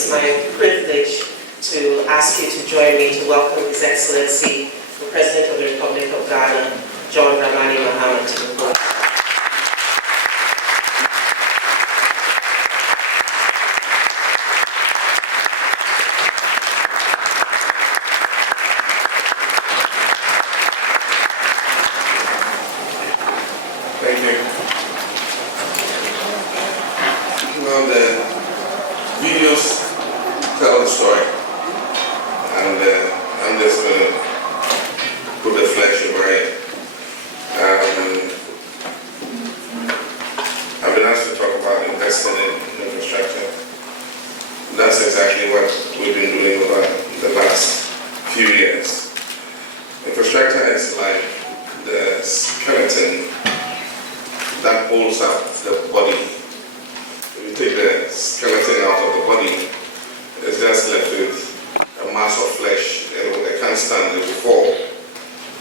it's my privilege to ask you to join me to welcome His Excellency, the President of the Republic of Ghana, John Dramani Mahama, to the podium. Thank you. Well, the videos tell the story, and I'm just going to put the flesh over it. I've been asked to talk about investing in infrastructure. That's exactly what we've been doing over the last few years. Infrastructure is like the skeleton that holds up the body. If you take the skeleton out of the body, it's just left with a mass of flesh. It can't stand, it will fall.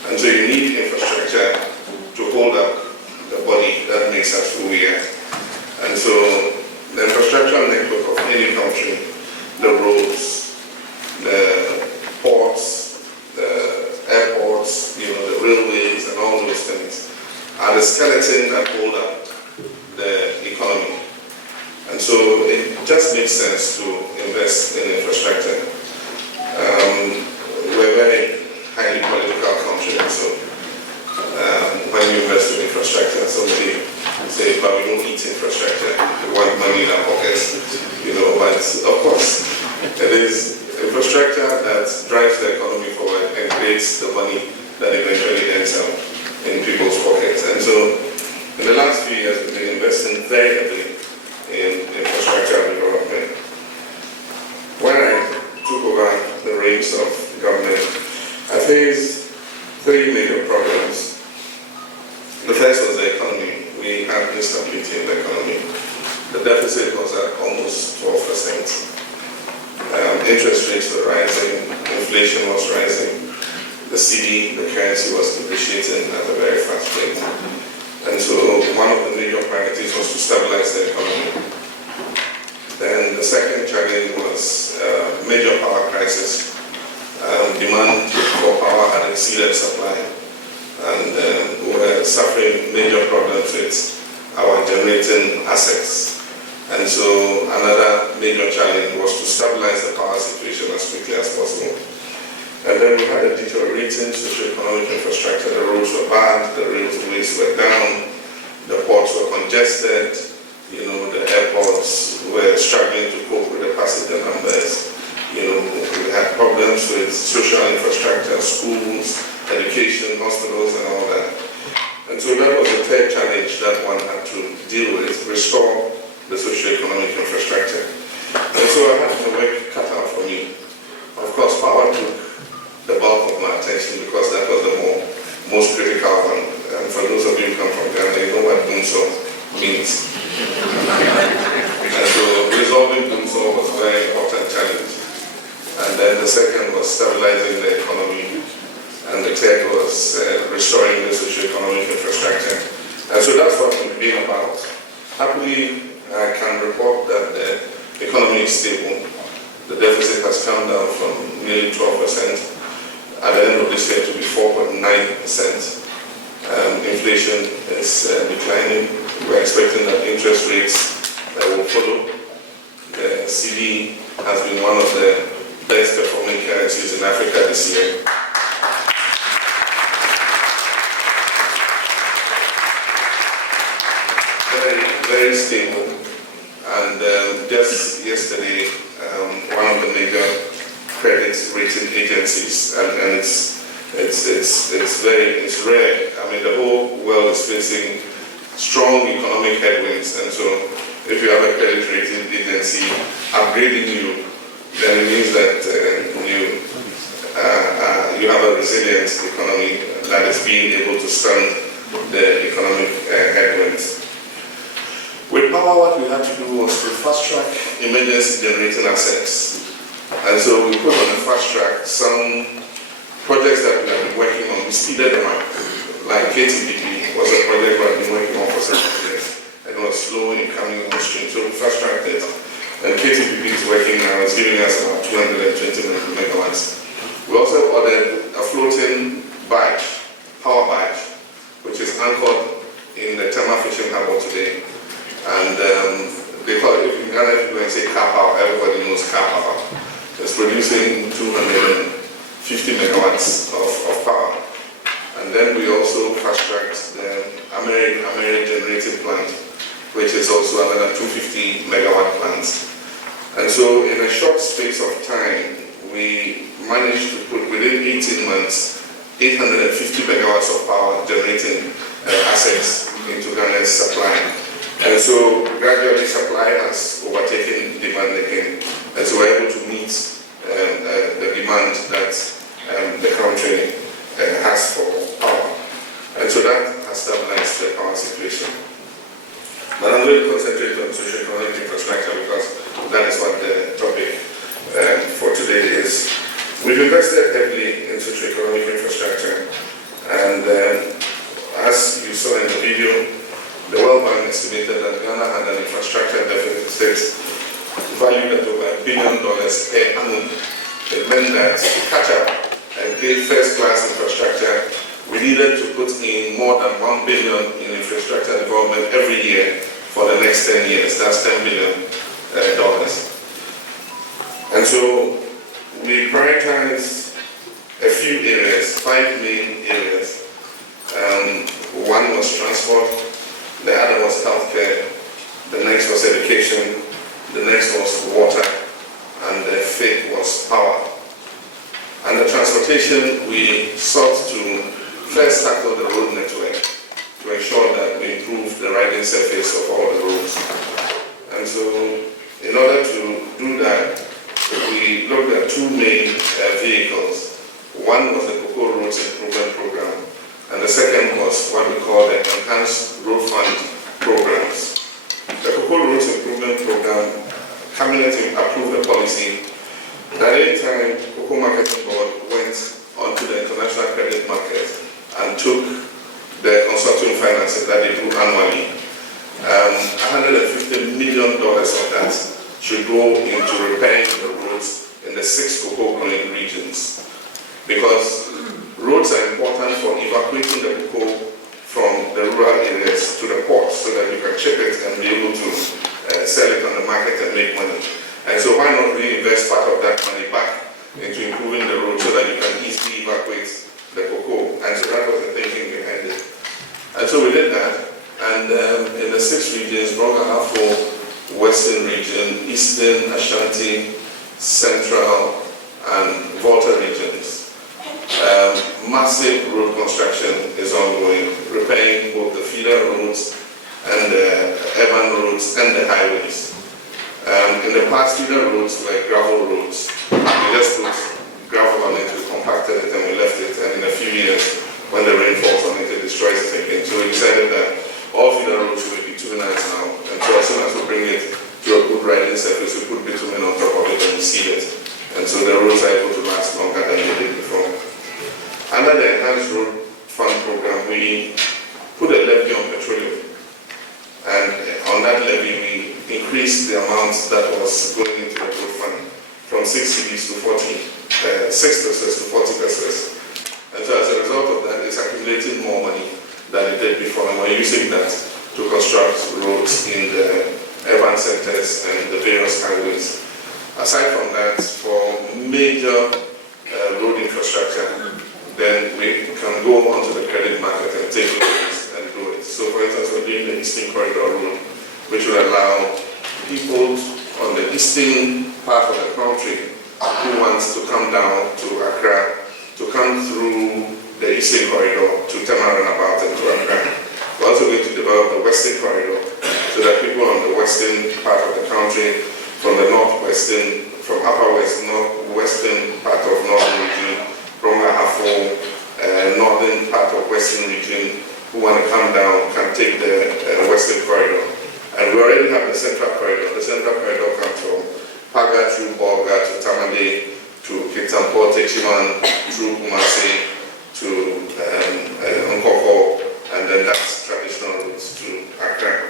And so you need infrastructure to hold up the body that makes us who we are. And so the infrastructure network of any country, the roads, the ports, the airports, the railways and all those things are the skeleton that hold up the economy. And so it just makes sense to invest in infrastructure. We're a very highly political country, and so when you invest in infrastructure, somebody say, but we don't eat infrastructure, we want money in our pockets, but of course, it is infrastructure that drives the economy forward and creates the money that eventually ends up in people's pockets. And so in the last few years, we've been investing very heavily in infrastructure development. When I took over the reins of government, I faced three major problems. The first was the economy. We had instability in the economy. The deficit was at almost 12%. Interest rates were rising, inflation was rising. The cedi, the currency, was depreciating at a very fast rate. And so one of the major priorities was to stabilize the economy. Then the second challenge was major power crisis. Demand for power had exceeded supply. And we were suffering major problems with our generating assets. And so another major challenge was to stabilize the power situation as quickly as possible. And then we had a deteriorating socio-economic infrastructure. The roads were bad, the railways were down, the ports were congested, the airports were struggling to cope with the passenger numbers. We had problems with social infrastructure, schools, education, hospitals, and all that. And so that was the third challenge that one had to deal with, restore the socio-economic infrastructure. And so I had the work cut out for me. Of course, power took the bulk of my attention because that was the most critical one. And for those of you who come from Ghana, you know what DUNSO means. And so resolving DUNSO was a very important challenge. And then the second was stabilizing the economy. And the third was restoring the socio-economic infrastructure. And so that's what we've been about. Happily, I can report that the economy is stable. The deficit has come down from nearly 12% at the end of this year to be 4.9%. Inflation is declining. We're expecting that interest rates will follow. The cedi has been one of the best performing currencies in Africa this year. Very, very stable. And just yesterday, one of the major credit rating agencies, and it's rare. I mean, the whole world is facing strong economic headwinds, and so if you have a credit rating agency upgrading you, then it means that you have a resilient economy that is being able to stand the economic headwinds. With power, what we had to do was to fast-track emergency generating assets. And so we put on a fast-track some projects that we have been working on. We speeded them up. Like KTPP was a project we have been working on for several years. And it was slow in coming on stream, so we fast-tracked it. And KTPP is working now, it's giving us about 220 megawatts. We also ordered a floating barge, power barge, which is anchored in the Tema Fishing Harbour today. And they call it, if in Ghana, if you go and say car power, everybody knows car power. It's producing 250 megawatts of power. And then we also fast-tracked the Ameri generating plant, which is also another 250 megawatt plant. And so in a short space of time, we managed to put within 18 months 850 megawatts of power generating assets into Ghana's supply. And so gradually supply has overtaken demand again. And so we're able to meet the demand that the country has for power. And so that has stabilized the power situation. But I'm going to concentrate on socio-economic infrastructure because that is what the topic for today is. We've invested heavily in socio-economic infrastructure, and as you saw in the video, the World Bank estimated that Ghana had an infrastructure deficit valued at over $1 billion per annum. It meant that to catch up and create first-class infrastructure, we needed to put in more than $1 billion in infrastructure development every year for the next 10 years. That's $10 billion. And so we prioritized a few areas, 5 main areas. One was transport, the other was healthcare, the next was education, the next was water, and the fifth was power. And the transportation, we sought to first tackle the road network to ensure that we improve the riding surface of all the roads. And so in order to do that, we looked at 2 main vehicles. One was the Cocoa Roads Improvement Program, and the second was what we call the Enhanced Road Fund Programs. The Cocoa Roads Improvement Program, Cabinet approved a policy that any time Cocoa Marketing Board went onto the international credit market and took the consortium financing that they do annually, $150 million of that should go into repairing the roads in the 6 cocoa growing regions. Because roads are important for evacuating the cocoa from the rural areas to the ports so that you can ship it and be able to sell it on the market and make money. And so why not reinvest part of that money back into improving the road so that you can easily evacuate the cocoa? And so that was the thinking behind it. And so we did that. And in the 6 regions, Bronga Afo, Western region, Eastern, Ashanti, Central, and Volta regions, massive road construction is ongoing, repairing both the feeder roads and the urban roads and the highways. In the past, feeder roads were gravel roads. We just put gravel on it, we compacted it, and we left it. And in a few years, when the rain falls on it, it destroys it again. So we decided that all feeder roads should be bituminized now. And so as soon as we bring it to a good riding surface, we put bitumen on top of it and we seal it. And so the roads are able to last longer than they did before. Under the Enhanced Road Fund Program, we put a levy on petroleum. And on that levy, we increased the amount that was going into the road fund from 6 cedis to 6 pesos to 40 pesos. And so as a result of that, it's accumulating more money than it did before, and we're using that to construct roads in the urban centers and the various highways. Aside from that, for major road infrastructure, then we can go onto the credit market and take loans and do it. So for instance, we're doing the Eastern Corridor Road, which will allow people on the eastern part of the country who wants to come down to Accra to come through the Eastern Corridor to Tema Runabout and to Accra. We're also going to develop the Western Corridor so that people on the western part of the country, from the northwestern, from upper west, northwestern part of northern region, from Ahafo, northern part of western region, who want to come down can take the Western Corridor. And we already have the Central Corridor. The Central Corridor comes from Paga through Bolga to Tamale to Kitampo, Techiman, through Kumasi to Nkoko, and then that's traditional routes to Accra.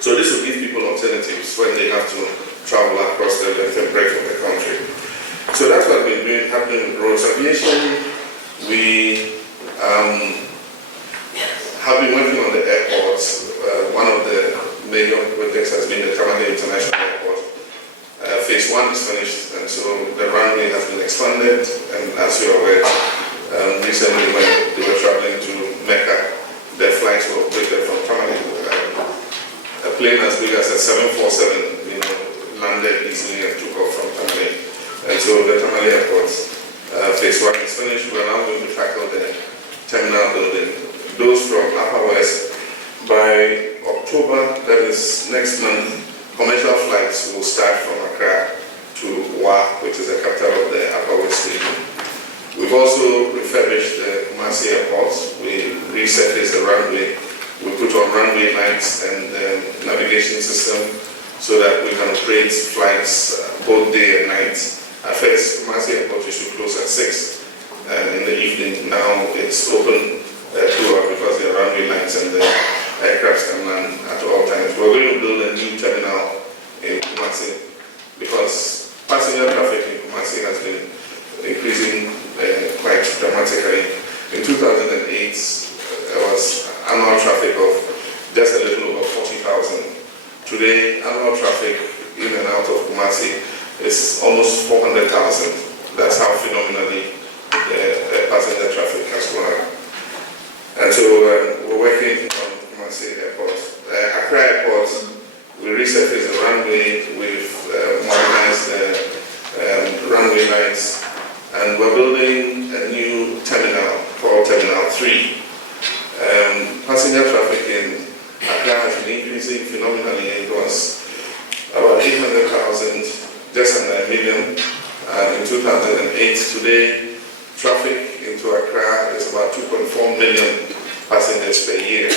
So So this will give people alternatives when they have to travel across the length and breadth of the country. So that's what we've been happening with roads. Aviation, we have been working on the airports. One of the major projects has been the Tamale International Airport. Phase 1 is finished, and so the runway has been expanded. And as you're aware, recently when they were traveling to Mecca, their flights were operated from Tamale. A plane as big as a 747, landed easily and took off from Tamale. And so the Tamale Airport, phase 1 is finished. We're now going to tackle the terminal building. Those from Upper West, by October, that is next month, commercial flights will start from Accra to Wa, which is the capital of the Upper West region. We've also refurbished the Kumasi Airport. We resurfaced the runway. We put on runway lights and navigation system so that we can operate flights both day and night. At first, Kumasi Airport used to close at 6 in the evening. Now it's open 2 hours because the runway lights and the aircraft can land at all times. We're going to build a new terminal in Kumasi because passenger traffic in Kumasi has been increasing quite dramatically. In 2008, there was annual traffic of just a little over 40,000. Today, annual traffic in and out of Kumasi is almost 400,000. That's how phenomenally the passenger traffic has grown. And so we're working on Kumasi Airport. Accra Airport, we resurfaced the runway, we've modernized the runway lights, and we're building a new terminal called Terminal 3. Passenger traffic in Accra has been increasing phenomenally. It was about 800,000, just under 1 million in 2008. Today, traffic into Accra is about 2.4 million passengers per year.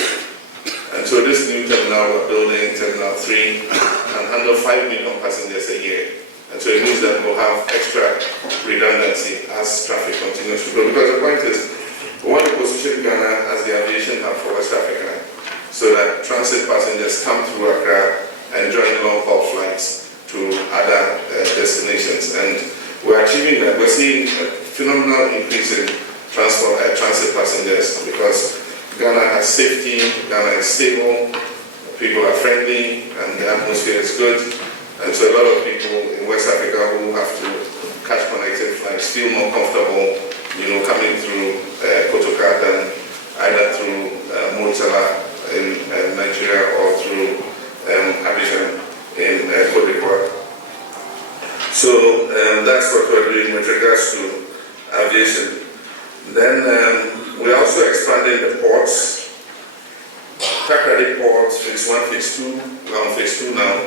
And so this new terminal we're building, Terminal 3, can handle 5 million passengers a year. And so it means that we'll have extra redundancy as traffic continues to grow. Because the point is, we want to position Ghana as the aviation hub for West Africa so that transit passengers come through Accra and join long-haul flights to other destinations. And we're achieving that. We're seeing a phenomenal increase in transit passengers because Ghana has safety, Ghana is stable, people are friendly, and the atmosphere is good. And so a lot of people in West Africa who have to catch connected flights feel more comfortable, coming through Kotoka than either through Murtala in Nigeria or through Abidjan in Cote d'Ivoire. So that's what we're doing with regards to aviation. Then we're also expanding the ports. Takoradi Port, phase 1, phase 2, we're on phase 2 now,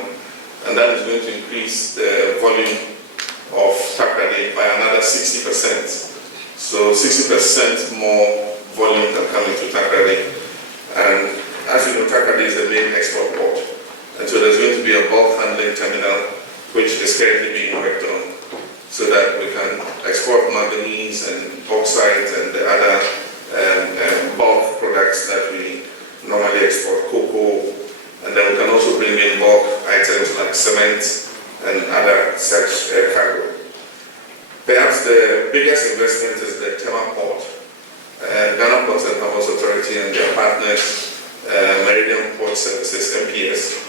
and that is going to increase the volume of Takoradi by another 60%. So 60% more volume can come into Takoradi. And as you know, Takoradi is the main export port. And so there's going to be a bulk handling terminal, which is currently being worked on, so that we can export manganese and bauxite and the other bulk products that we normally export, cocoa, and then we can also bring in bulk items like cement and other such cargo. Perhaps the biggest investment is the Tema Port. Ghana Ports and Harbours Authority and their partners, Meridian Port Services, MPS,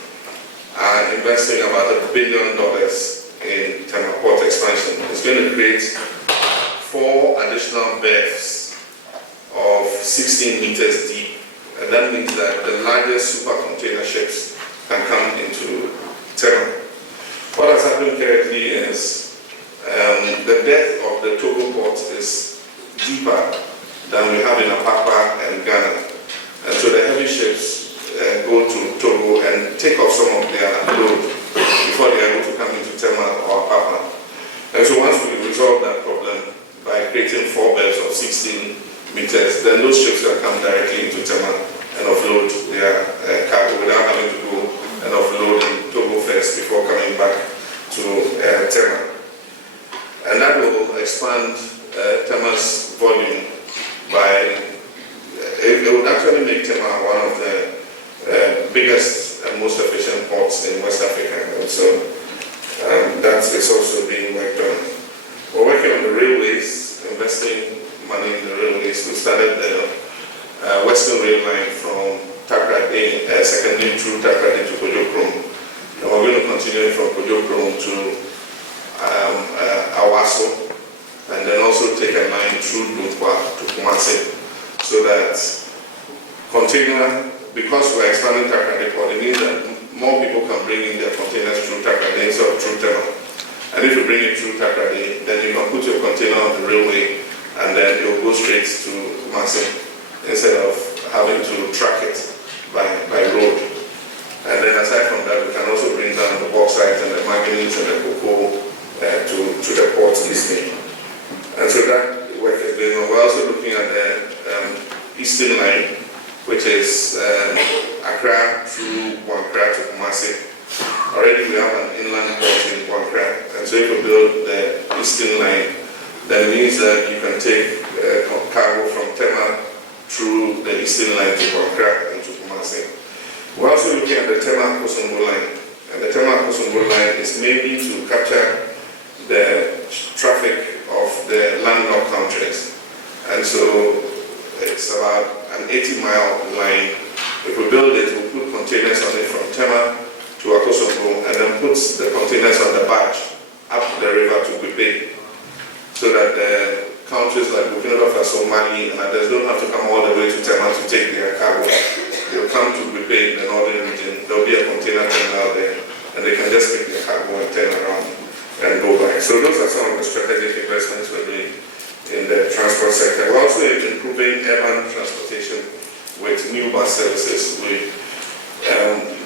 are investing about $1 billion in Tema Port expansion. It's going to create 4 additional berths of 16 meters deep, and that means that the largest super container ships can come into Tema. What has happened currently is the depth of the Togo port is deeper than we have in Apapa and Ghana, and so the heavy ships go to Togo and take off some of their load before they are able to come into Tema or Apapa. And so once we resolve that problem by creating 4 berths of 16 meters, then those ships can come directly into Tema and offload their cargo without having to go and offload in Togo first before coming back to Tema. And that will expand Tema's volume by, it would actually make Tema one of the biggest and most efficient ports in West Africa. And so that is also being worked on. We're working on the railways, investing money in the railways. We started the Western Rail Line from Takrady, secondly through Takrady to Kojokrom. And we're going to continue from Kojokrom to Awaso, and then also take a line through Dunkwa to Kumasi, so that container, because we're expanding Takrady port, it means that more people can bring in their containers through Takrady instead of through Tema. And if you bring it through Takrady, then you can put your container on the railway, and then it will go straight to Kumasi, instead of having to track it by road. And then aside from that, we can also bring down the bauxite and the manganese and the cocoa to the port listening. And so that work is going on. We're also looking at the Eastern Line, which is Accra through Wankra to Kumasi. Already we have an inland port in Wankra, and so if we build the Eastern Line, then it means that you can take cargo from Tema through the Eastern Line to Wankra and to Kumasi. We're also looking at the Tema-Kosombo line, and the Tema-Kosombo line is mainly to capture the traffic of the landlocked countries. And so it's about an 80-mile line. If we build it, we'll put containers on it from Tema to Akosombo, and then put the containers on the barge up the river to Guipe, so that the countries like Burkina Faso, Mali, and others don't have to come all the way to Tema to take their cargo. They'll come to Guipe in the northern region. There'll be a container terminal there, and they can just pick their cargo and turn around and go back. So those are some of the strategic investments we're doing in the transport sector. We're also improving urban transportation with new bus services.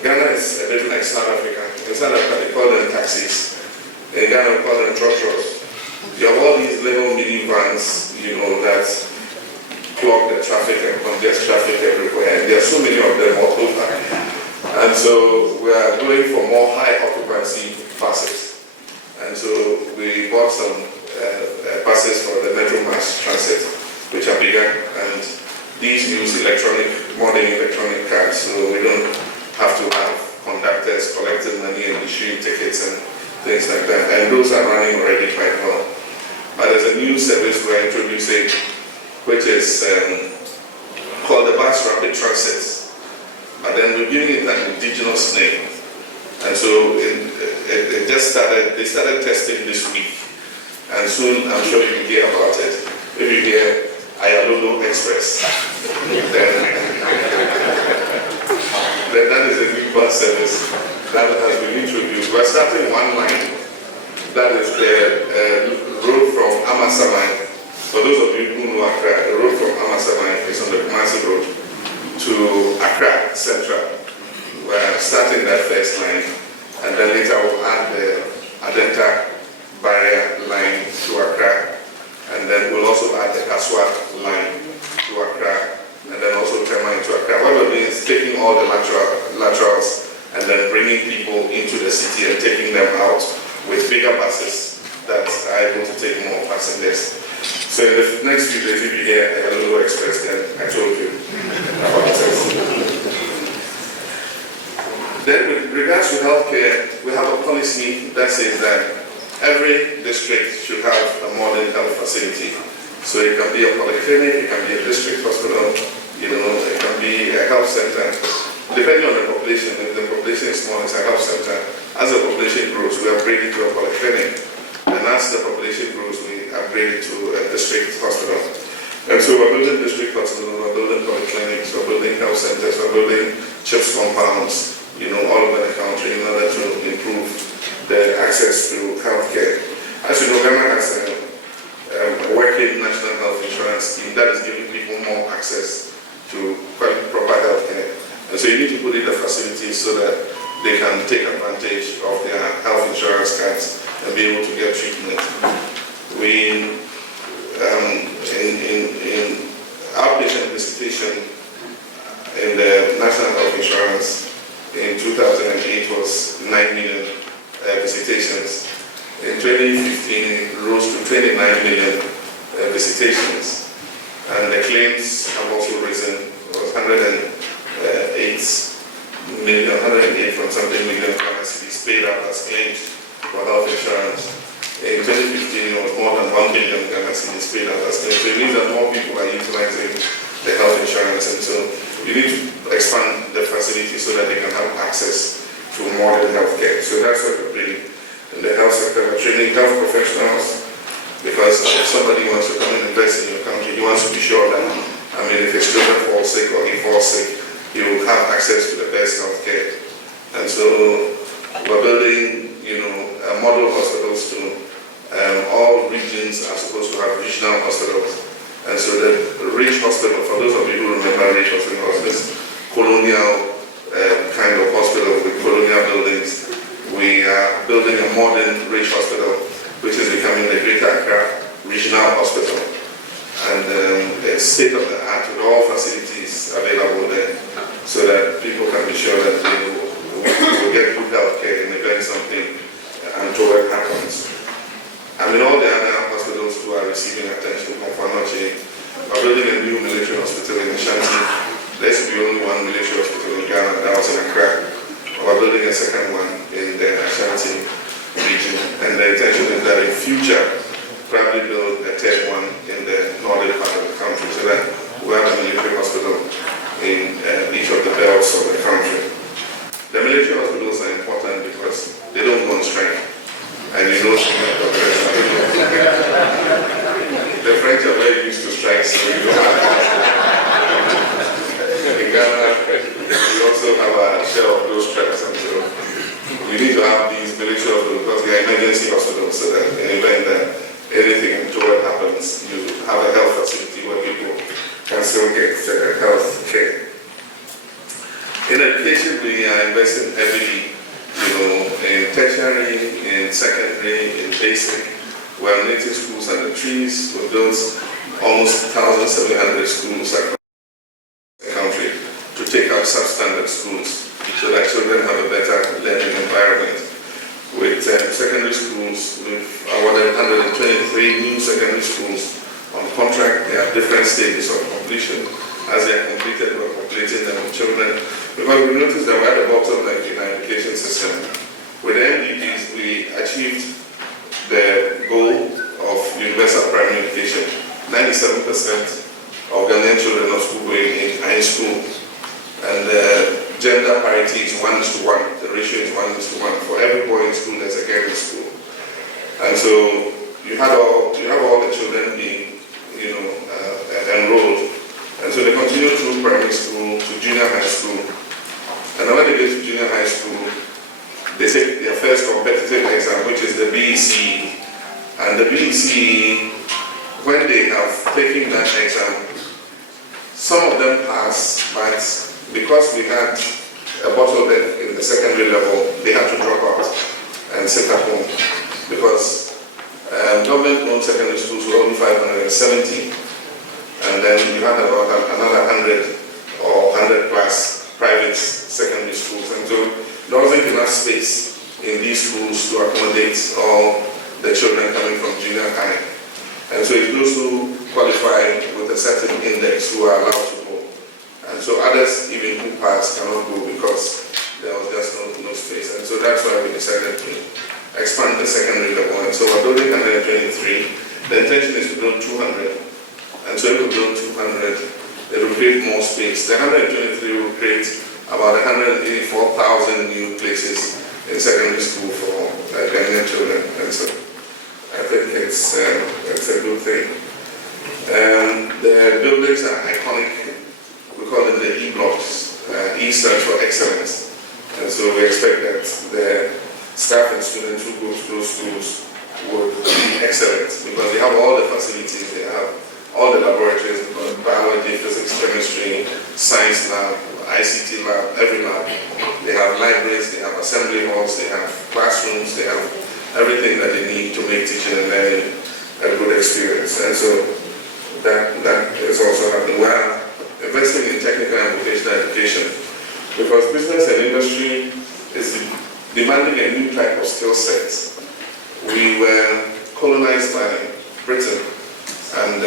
Ghana is a bit like South Africa. In South Africa, they call them taxis. In Ghana, we call them trotros. You have all these little minivans, that clog the traffic and congest traffic everywhere. And there are so many of them all over. And so we are going for more high occupancy buses. And so we bought some buses for the Metro Mass Transit, which are bigger, and these use modern electronic cards, so we don't have to have conductors collecting money and issuing tickets and things like that. And those are running already quite well. But there's a new service we're introducing, which is called the Bus Rapid Transit. But then we're giving it an indigenous name. And so it just started, they started testing this week. And soon I'm sure you will hear about it. If you hear Ayalolo Express, then that is a new bus service that has been introduced. We're starting one line, that is the road from Amasaman. For those of you who know Accra, the road from Amasaman is on the Kumasi Road to Accra Central. We're starting that first line, and then later we'll add the Adenta barrier line to Accra, and then we'll also add the Kaswa line to Accra, and then also Tema into Accra. What we're doing is taking all the laterals and then bringing people into the city and taking them out with bigger buses that are able to take more passengers. So in the next few days, if you hear a Lulu Express, then I told you about it. Then with regards to healthcare, we have a policy that says that every district should have a modern health facility. So it can be a polyclinic, it can be a district hospital, it can be a health center. Depending on the population, if the population is small, it's a health center. As the population grows, we upgrade it to a polyclinic. And as the population grows, we upgrade it to a district hospital. And so we're building district hospitals, we're building polyclinics, we're building health centers, we're building CHIPS compounds, all over the country in order to improve the access to healthcare. As you know, Ghana has a working national health insurance scheme that is giving people more access to proper healthcare. And so you need to put in the facilities so that they can take advantage of their health insurance cards and be able to get treatment. We, in outpatient visitation in the national health insurance in 2008 was 9 million visitations. In 2015, it rose to 29 million visitations. And the claims have also risen. It was 108 million, 108.something million Ghana cedis paid out as claims for health insurance. In 2015, it was more than 1 billion Ghana cedis paid out as claims. So it means that more people are utilizing the health insurance, and so you need to expand the facility so that they can have access to modern healthcare. So that's what we're doing in the health sector. We're training health professionals, because if somebody wants to come and invest in your country, he wants to be sure that, if his children fall sick or he falls sick, he will have access to the best healthcare. And so we're building, a model hospitals to all regions are supposed to have regional hospitals. And so the Rich Hospital, for those of you who remember Rich Hospital, was this colonial kind of hospital with colonial buildings. We are building a modern Rich Hospital, which is becoming the Greater Accra Regional Hospital. And it's state-of-the-art with all facilities available there, so that people can be sure that they will get good health care in the event something untoward happens. All the other hospitals who are receiving attention from Fanoche, we're building a new military hospital in Ashanti. There used to be only one military hospital in Ghana, that was in Accra. We're building a second one in the Ashanti region, and the intention is that in future, probably build a third one in the northern part of the country, so that we have a military hospital in each of the belts of the country. The military hospitals are important because they don't go on strike. And the French are very used to strikes, so you don't have in Ghana, we also have a share of those strikes, and so we need to have these military hospitals because they are emergency hospitals, so that in the event that anything untoward happens, you have a health facility where people can still get health care. In education, we are investing heavily, in tertiary, in secondary, in basic. We are native schools under trees. We built almost 1,700 schools across the country to take out substandard schools so that children have a better learning environment. With secondary schools, we've awarded 123 new secondary schools on contract. They have different stages of completion. As they are completed, we're completing them with children. Because we noticed that we're at the bottleneck in our education system. With the MDPs, we achieved the goal of universal primary education. 97% of Ghanaian children are school going in high school. And gender parity is 1:1. The ratio is 1:1. For every boy in school, there's a girl in school. And so you have all the children being, enrolled. And so they continue through primary school to junior high school. And when they get to junior high school, they take their first competitive exam, which is the BEC. And the BEC, when they have taken that exam, some of them pass, but because we had a bottleneck in the secondary level, they had to drop out and sit at home. Because government-owned secondary schools were only 570. And then you had about another 100 or 100 plus private secondary schools. And so there wasn't enough space in these schools to accommodate all the children coming from junior high. And so it's those who qualify with a certain index who are allowed to go. And so others, even who pass, cannot go because there was just no space. And so that's why we decided to expand the secondary level. And so we're building 123. The intention is to build 200. And so if we build 200, it will create more space. The 123 will create about 184,000 new places in secondary school for Ghanaian children. And so I think it's a good thing. The buildings are iconic. We call them the E blocks. E stands for excellence. And so we expect that the staff and students who go to those schools will be excellent because they have all the facilities. They have all the laboratories, biology, physics, chemistry, science lab, ICT lab, every lab. They have libraries, they have assembly halls, they have classrooms, they have everything that they need to make teaching and learning a good experience. And so that is also happening. We are investing in technical and vocational education because business and industry is demanding a new type of skill set. We were colonized by Britain. And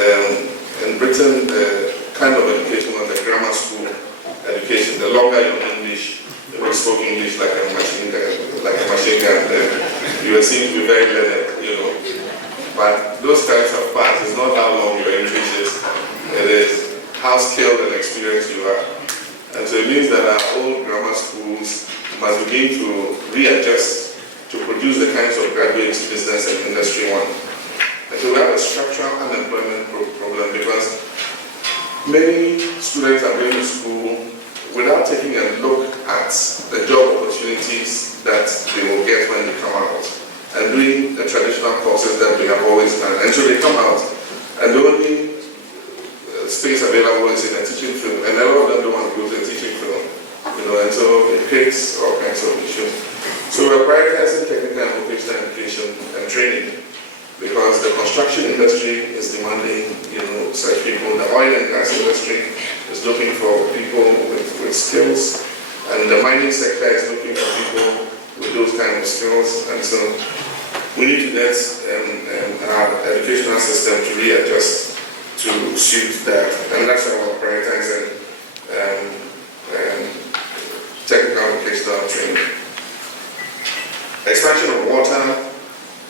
in Britain, the kind of education was the grammar school education. The longer your English, who spoke English like a machine gun, then you seem to be very learned, you know. But those types of paths, it's not how long your English is, it is how skilled and experienced you are. And so it means that our old grammar schools must begin to readjust to produce the kinds of graduates business and industry want. And so we have a structural unemployment problem because many students are going to school without taking a look at the job opportunities that they will get when they come out and doing the traditional courses that we have always done. And so they come out and the only space available is in a teaching field, and a lot of them don't want to go to the teaching field, you know, and so it creates all kinds of issues. So we're prioritizing technical and vocational education and training because the construction industry is demanding, you know, such people. The oil and gas industry is looking for people with skills, and the mining sector is looking for people with those kind of skills. And so we need to get our educational system to readjust to suit that, and that's why we're prioritizing technical vocational training. Expansion of water,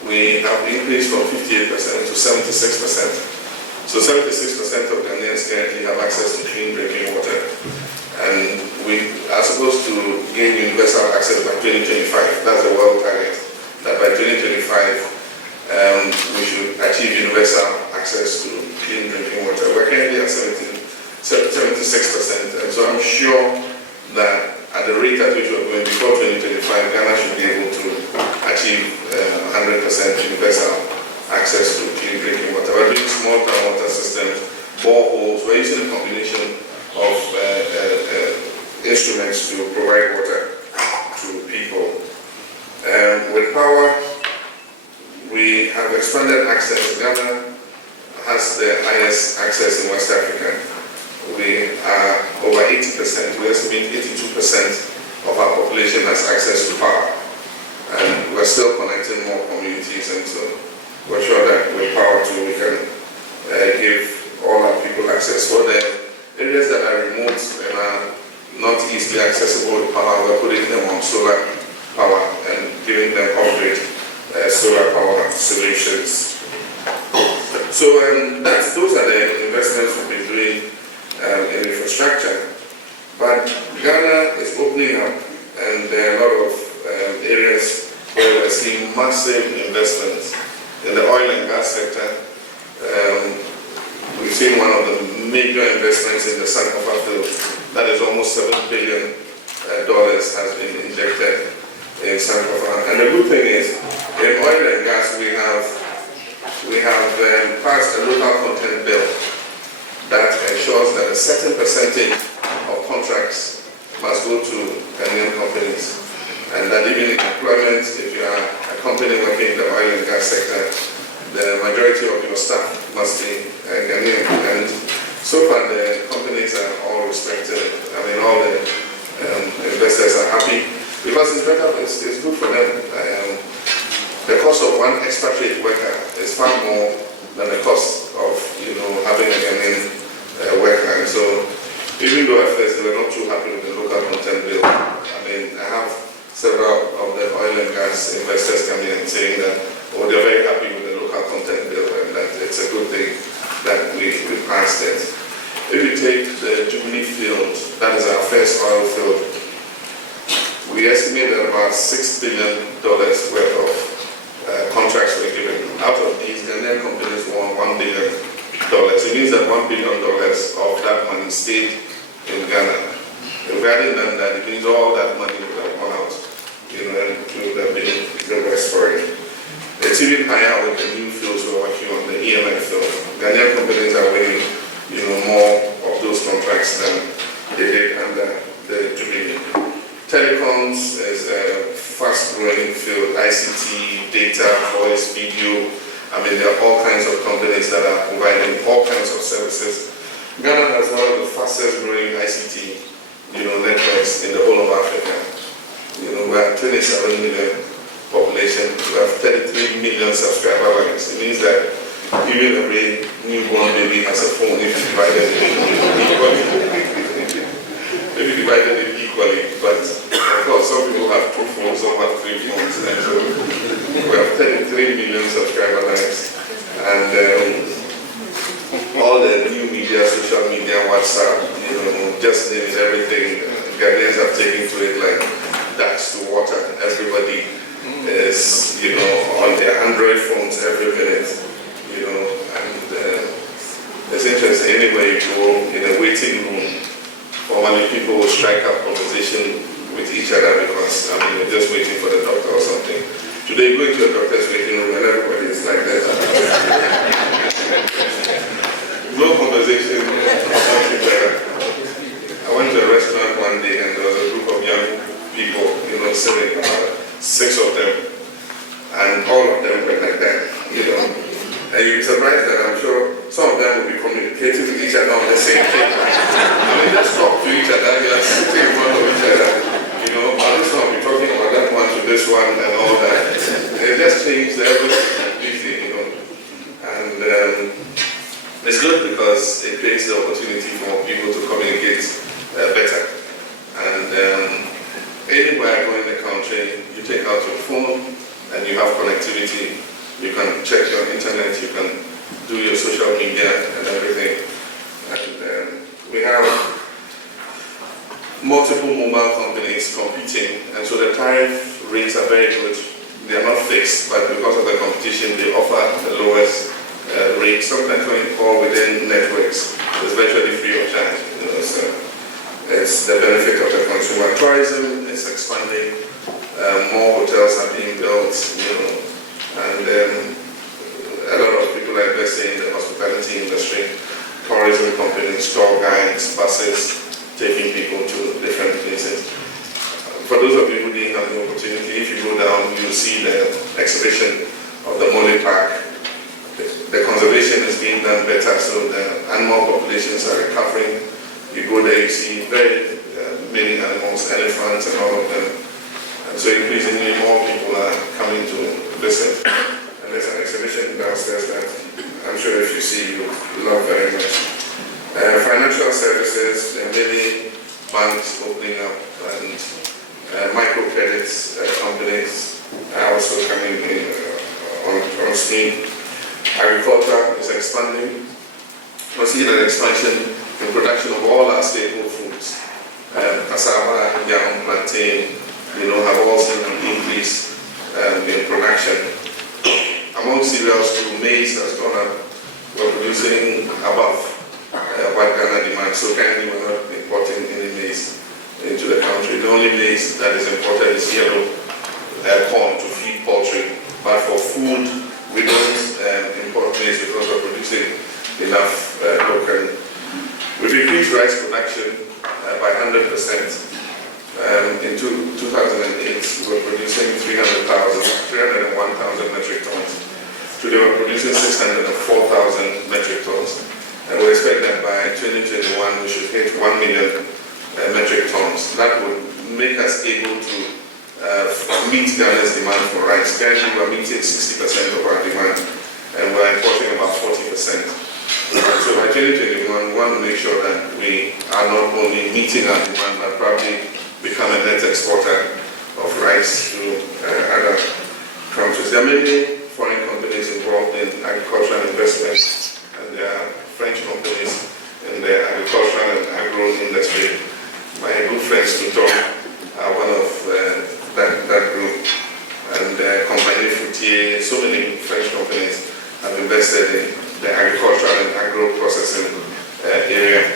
we have increased from 58% to 76%. So 76% of Ghanaians currently have access to clean drinking water. And we are supposed to gain universal access by 2025. That's the world target. That by 2025, we should achieve universal access to clean drinking water. We're currently at 76%. And so I'm sure that at the rate at which we're going before 2025, Ghana should be able to achieve 100% universal access to clean drinking water. We're doing small town water systems, boreholes. We're using a combination of instruments to provide water to people. With power, we have expanded access. Ghana has the highest access in West Africa. We are over 80%, we estimate 82% of our population has access to power. And we're still connecting more communities, and so we're sure that with power too, we can give all our people access. For the areas that are remote and are not easily accessible with power, we're putting them on solar power and giving them off-grid solar power solutions. So those are the investments we've been doing in infrastructure. But Ghana is opening up, and there are a lot of areas where we're seeing massive investments. In the oil and gas sector, we've seen one of the major investments in the Sankofa field. That is almost $7 billion has been injected in Sankofa. And the good thing is, in oil and gas, we have passed a local content bill that ensures that a certain percentage of contracts must go to Ghanaian companies. And that even in employment, if you are a company working in the oil and gas sector, the majority of your staff must be Ghanaian. And so far, the companies are all respected. I mean, all the investors are happy because it's better, it's good for them. The cost of one expatriate worker is far more than the cost of, you know, having a Ghanaian worker. And so, even though at first they were not too happy with the local content bill, I mean, I have several of the oil and gas investors coming and saying that, oh, they're very happy with the local content bill and that it's a good thing that we passed it. If you take the Jubilee field, that is our first oil field, we estimate that about $6 billion worth of contracts were given. Out of these, Ghanaian companies won $1 billion. It means that $1 billion of that money stayed in Ghana. If we hadn't done that, it means all that money would have gone out, you know, and it would have been the West for it. It's even higher with the new fields we're working on, the EMF field. Ghanaian companies are winning, you know, more of those contracts than they did under the Jubilee. Telecoms is a fast-growing field, ICT, data, voice, video. I mean, there are all kinds of companies that are providing all kinds of services. Ghana has one of the fastest-growing ICT, you know, networks in the whole of Africa. You know, we have 27 million population. We have 33 million subscriber lines. It means that even every newborn baby has a phone if you divide it equally. If you divide it equally, but Of course, some people have 2 phones, some have 3 phones. And so we have 33 million subscriber lines. And all the new media, social media, WhatsApp, just name it, everything. Ghanaians have taken to it like ducks to water. Everybody is, on their Android phones every minute, and it's interesting. Anywhere you go, in a waiting room, formally people will strike up conversation with each other because, they're just waiting for the doctor or something. Today, you go into a doctor's waiting room and everybody is like that. No conversation, nothing better. I went to a restaurant one day and there was a group of young people, sitting, 6 of them, and all of them were like that, And you'd be surprised that I'm sure some of them will be communicating with each other on the same thing. Just talk to each other, you're sitting in front of each other, this one will be talking about that one to this one and all that. It just changed everything completely, And it's good because it creates the opportunity for people to communicate better. And anywhere I go in the country, you take out your phone and you have connectivity. You can check your internet, you can do your social media and everything. And we have multiple mobile companies competing, and so the tariff rates are very good. They are not fixed, but because of the competition, they offer the lowest rate. Sometimes when you call within networks, it's virtually free of charge. So it's the benefit of the consumer. Tourism is expanding. More hotels are being built. And a lot of people are investing in the hospitality industry, tourism companies, tour guides, buses, taking people to different places. For those of you who didn't have the opportunity, if you go down, you'll see the exhibition of the Mole Park. The conservation is being done better, so the animal populations are recovering. You go there, you see very many animals, elephants and all of them. And so increasingly more people are coming to visit. And there's an exhibition downstairs that I'm sure if you see, you love very much. Financial services, there are many banks opening up, and microcredits companies are also coming in on steam. Agriculture is expanding. We're seeing an expansion in production of all our staple foods. Cassava, yam, plantain, have all seen an increase in production. Among cereals too, maize has gone up. We're producing above what Ghana demands, so currently we're not importing any maize into the country. The only maize that is imported is yellow corn to feed poultry, but for food, we don't import maize because we're producing enough locally. We've increased rice production by 100%. In 2008, we were producing 301,000 metric tons. Today we're producing 604,000 metric tons. And we expect that by 2021 we should hit 1 million metric tons. That would make us able to meet Ghana's demand for rice. Currently we're meeting 60% of our demand, and we're importing about 40%. So by 2021 we want to make sure that we are not only meeting our demand, but probably become a net exporter of rice to other countries. There are many foreign companies involved in agricultural investments, and there are French companies in the agricultural and agro industry. My good friends Tutor are one of that group, and Compagnie Fruitier, so many French companies have invested in the agricultural and agro processing area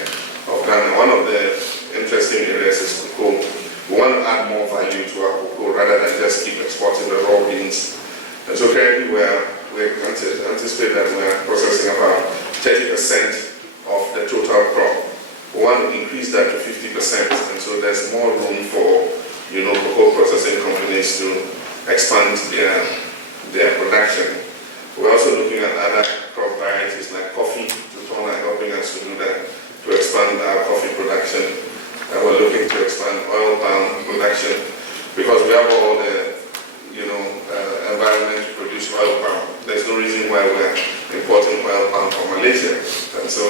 of Ghana. One of the interesting areas is cocoa. We want to add more value to our cocoa rather than just keep exporting the raw beans. And so currently we anticipate that we are processing about 30% of the total crop. We want to increase that to 50%, and so there's more room for cocoa processing companies to expand their production. We're also looking at other crop varieties like coffee. Tutona helping us to do that, to expand our coffee production. And we're looking to expand oil palm production because we have all the environment to produce oil palm. There's no reason why we're importing oil palm from Malaysia. And so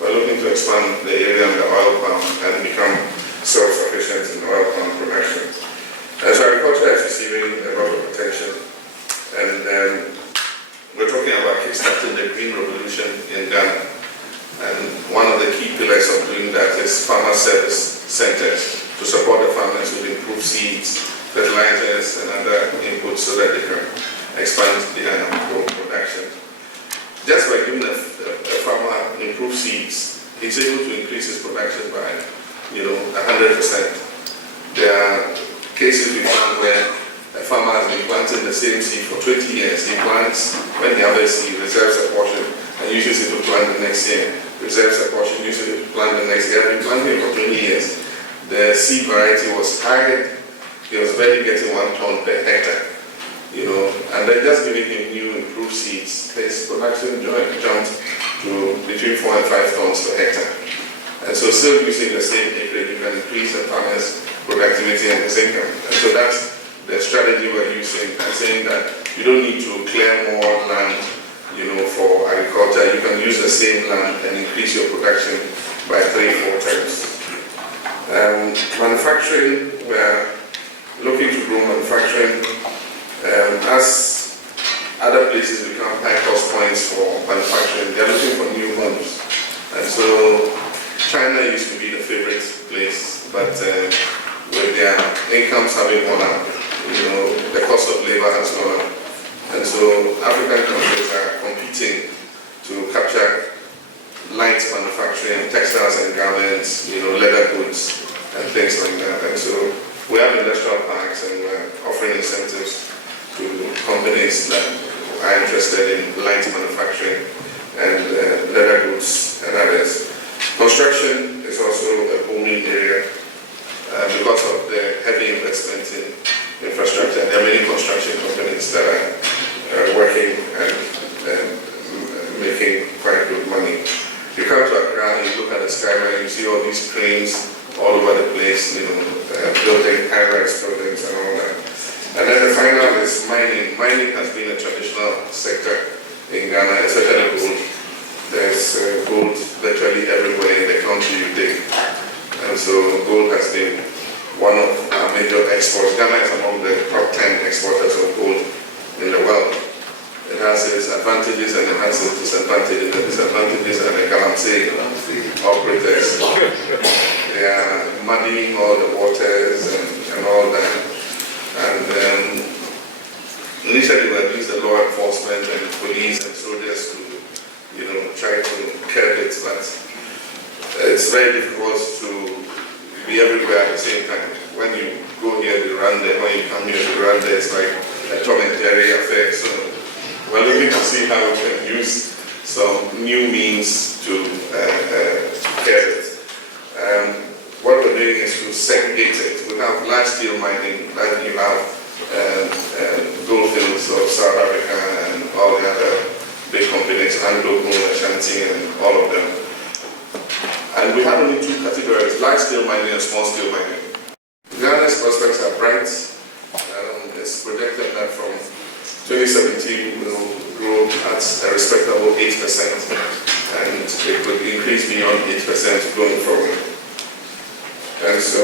we're looking to expand the area of the oil palm and become self-sufficient in oil palm production. receiving a lot of attention. And we're talking about kickstarting the green revolution in Ghana. And one of the key pillars of doing that is farmer service centers to support the farmers with improved seeds, fertilizers, and other inputs so that they can expand their production. Just by giving a farmer improved seeds, he's able to increase his production by, 100%. There are cases we found where a farmer has been planting the same seed for 20 years. He plants, when he harvests, he reserves a portion and uses it to plant the next year. Reserves a portion, uses it to plant the next year. He's been planting for 20 years. The seed variety was high. He was barely getting 1 ton per hectare. And then just giving him new improved seeds, his production jumped to between 4 and 5 tons per hectare. And so still using the same acreage, you can increase the farmer's productivity and his income. And so that's the strategy we're using, and saying that you don't need to clear more land, for agriculture. You can use the same land and increase your production by 3-4 times. Manufacturing, we're looking to grow manufacturing. As other places become high-cost points for manufacturing, they're looking for new homes. And so China used to be the favorite place, but with their incomes having gone up, the cost of labor has gone up. And so African countries are competing to capture light manufacturing, textiles and garments, leather goods and things like that. And so we have industrial parks and we're offering incentives to companies that are interested in light manufacturing and leather goods and others. Construction is also a booming area because of the heavy investment in infrastructure. There are many construction companies that are working and making quite good money. You come to Accra, you look at the skyline, you see all these cranes all over the place, building high-rise buildings and all that. And then the final is mining. Mining has been a traditional sector in Ghana, especially gold. There's gold virtually everywhere in the country you dig. And so gold has been one of our major exports. Ghana is among the top 10 exporters of gold in the world. It has its advantages and it has its disadvantages. The disadvantages are the galamsey operators. They are muddying all the waters and all that. And initially we used the law enforcement and police and soldiers to, try to curb it, but it's very difficult to be everywhere at the same time. When you go here, they run there. When you come here, they run there. It's like a Tom and Jerry affair. So we're looking to see how we can use some new means to curb it. What we're doing is to segregate it. We have large-scale mining, like you have gold fields of South Africa and all the other big companies, Anglo-Gold, Ashanti, and all of them. And we have only 2 categories, large-scale mining and small-scale mining. Ghana's prospects are bright. It's projected that from 2017 we will grow at a respectable 8%, and it could increase beyond 8% going forward. And so,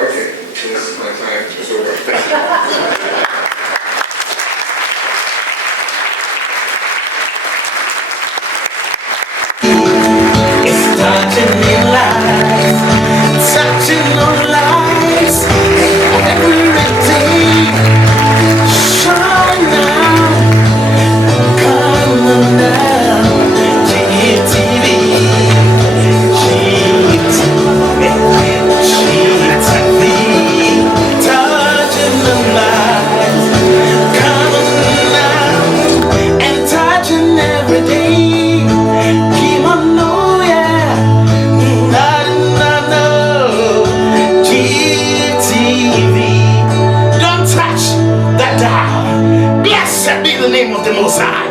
okay, this is my time. It's over. Thank you. Touching your lives, touching our lives, everything. Shine now, come on now, GTV, touching the lives, come on now, and touching every day. Keep on knowing. Blessed be the name of the Most High.